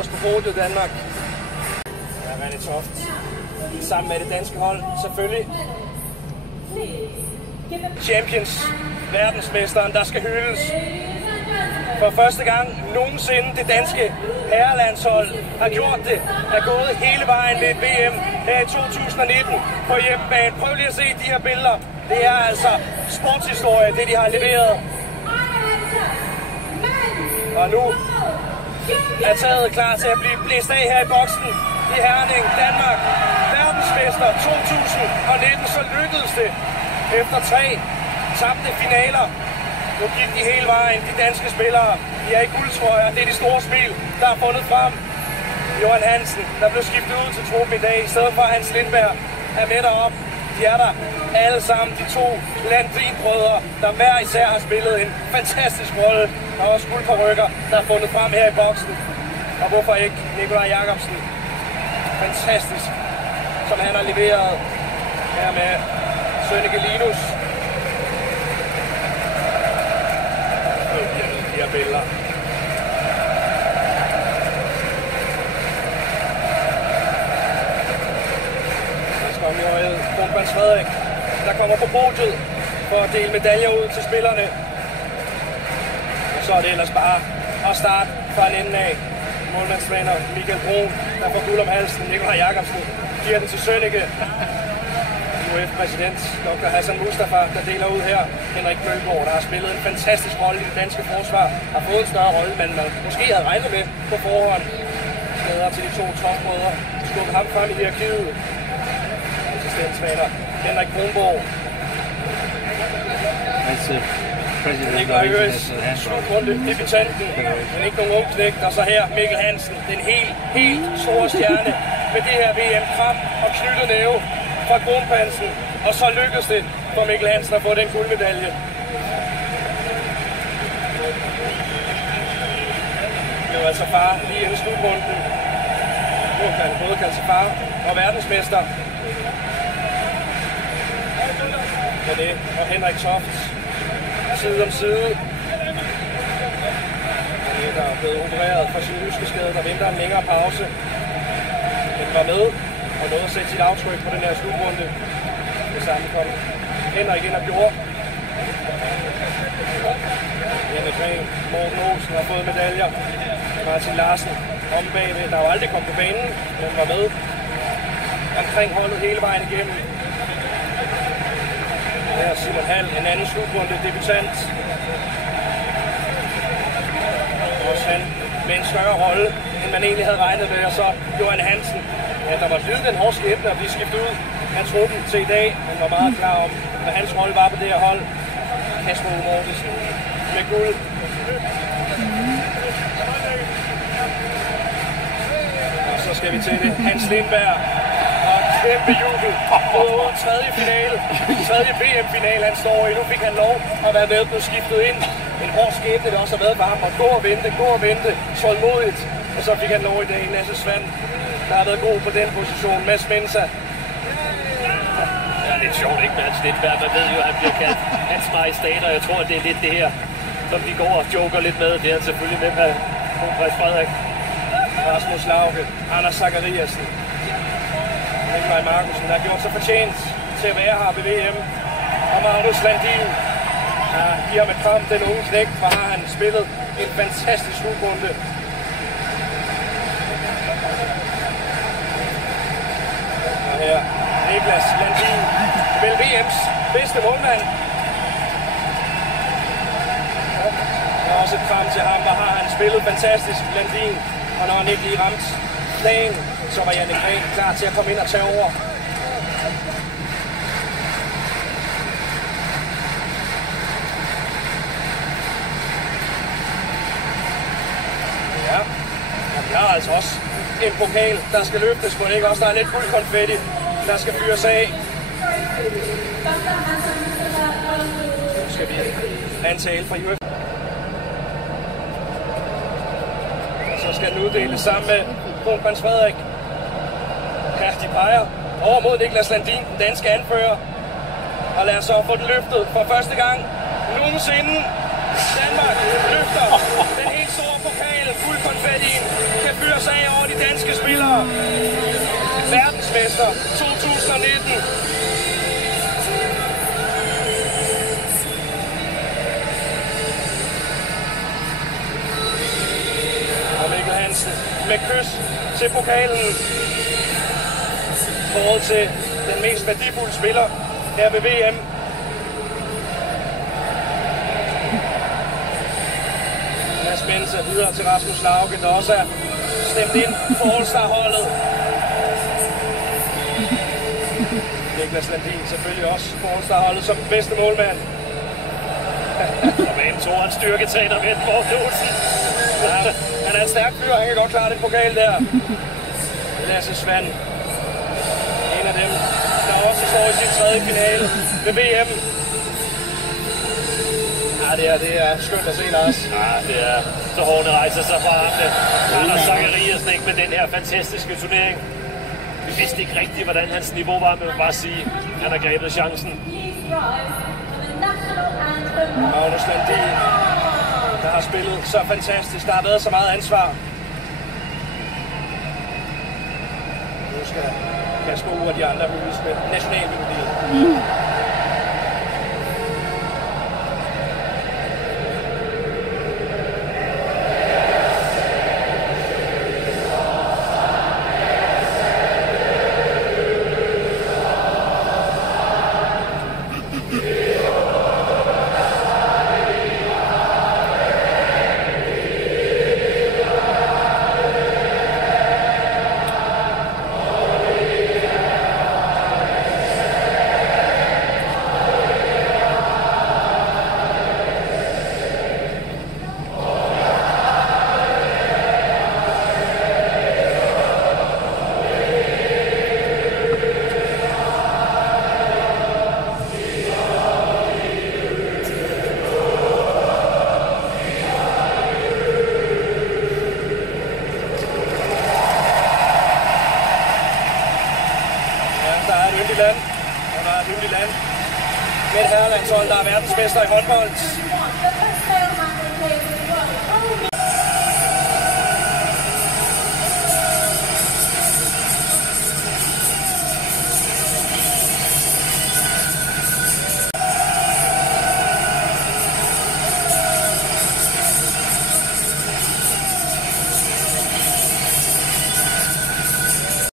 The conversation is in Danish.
øverst på podiet Danmark. Ja, René Toft. Sammen med det danske hold, selvfølgelig. Champions, verdensmesteren, der skal hyldes. For første gang nogensinde det danske herrelandshold har gjort det, er gået hele vejen ved et VM her i 2019 på hjemmebane. Prøv lige at se de her billeder. Det er altså sportshistorie, det de har leveret. Og nu er taget klar til at blive blæst af her i boksen i Herning, Danmark. Verdensmester 2019, så lykkedes det efter 3 tabte finaler. Nu gik de hele vejen, de danske spillere. De er i guldtrøjer, det er de store smil, der er fundet frem. Johan Hansen, der blev skiftet ud til truppen i dag, i stedet for Hans Lindberg er med derop. De er der alle sammen, de 2 Landin-brødre, der hver især har spillet en fantastisk rolle. Der er også guldparykker, der er fundet frem her i boksen. Og hvorfor ikke Nikolaj Jacobsen? Fantastisk, som han har leveret her med Sønneke Linus. De her billeder. Kongeøjet Kronprins Frederik, der kommer på podiet for at dele medaljer ud til spillerne. Og så er det ellers bare at starte fra en ende af. Målmandstræner Michael Brun, der får guld om halsen. Nikolaj Jacobsen giver den til Sønneke. UF-præsident Dr. Hassan Mustafa, der deler ud her. Henrik Mølgaard, der har spillet en fantastisk rolle i det danske forsvar, har fået en større rolle, men man måske havde regnet med på forhånd. Skader til de 2 topbrødre. Skubber ham frem i hierarkiet. Assistenttræner Henrik Kronborg. Nikolaj Øres, slutrunde debutanten, men ikke nogen ung knægt. Og så her Mikkel Hansen, den helt store stjerne med det her VM frem og knyttet næve fra kronprinsen. Og så lykkedes det for Mikkel Hansen at få den guldmedalje. Det var altså far lige inden slutrunden. Nu kan han både kalde sig far og verdensmester. René og Henrik Toft side om side. René, der er blevet opereret for sin lyskeskade, der venter en længere pause. Den var med og nåede at sætte sit aftryk på den her slutrunde. Det samme kom Henrik ind og gjorde. Janne Gren, Morten Olsen har fået medaljer. Martin Larsen om bagved, der jo aldrig kom på banen, men var med omkring holdet hele vejen igennem. Her er Simon Hall, en anden slutrunde debutant. Også han med en større rolle, end man egentlig havde regnet med. Og så Johan Hansen, ja, der var lidt den hårde skæbne at blive skiftet ud af truppen til i dag. Han var meget klar om, hvad hans rolle var på det her hold. Kasper Mortensen med guld. Og så skal vi til det. Hans Lindberg. Kæmpe jubel på tredje VM-finale han står i. Nu fik han lov at være med, blev skiftet ind. En hård skæbne, der også har været for ham. Og gå og vente, tålmodigt. Og så fik han lov i dag. Lasse Svand, der har været god på den position. Mads Mensa. Ja, det er sjovt ikke med Hans Lindberg. Man ved jo, at han bliver kaldt Hans Majestæt, og jeg tror, at det er lidt det her, som vi går og joker lidt med. Det er selvfølgelig med Kronprins Frederik. Rasmus Lauke, Anders Zachariasen. Nikolaj Markusen, der har gjort sig fortjent til at være her ved VM. Og Magnus Landin, der giver med kram den unge knægt, for har han spillet en fantastisk slutrunde. Og her Niklas Landin, vel VM's bedste målmand. Og også et kram til ham, der har han spillet fantastisk, Landin. Og når han ikke lige ramt planen, så var Janne Gren klar til at komme ind og tage over. Ja, og vi har altså også en pokal, der skal løftes på, ikke også? Der er lidt fuld konfetti, der skal fyres af. Nu skal vi have en tale fra UF. Så skal den uddeles sammen med Kronprins Frederik. Ja, de peger over mod Niklas Landin, den danske anfører. Og lad os så få den løftet for første gang nogensinde. Danmark løfter den helt store pokal. Fuld konfettien kan fyres sig af over de danske spillere. Verdensmester 2019. Og Mikkel Hansen med kys til pokalen. Forhold til den mest værdifulde spiller her ved VM. Mads Bense videre til Rasmus Lauke, der også er stemt ind for All-Star-holdet. Niklas Landin selvfølgelig også for All-Star-holdet som bedste målmand. Og med en toren styrketræner med Morten Olsen. Ja, han er en stærk fyr, han kan godt klare den pokal der. Lasse Svand. En af dem, der også står i sin tredje finale ved VM. Ja, det er skønt at se, Lars. Ja, det er så hårdt rejser sig fra ham. Anders Zachariasen ikke med den her fantastiske turnering. Vi vidste ikke rigtigt, hvordan hans niveau var, men man bare sige, han har grebet chancen. Magnus Landin, der har spillet så fantastisk. Der har været så meget ansvar. Nu skal Kasper Uhr og de andre hyldes med nationalmelodiet. Der er et yndigt land, med et herrelandshold, der er verdensmester i håndbold.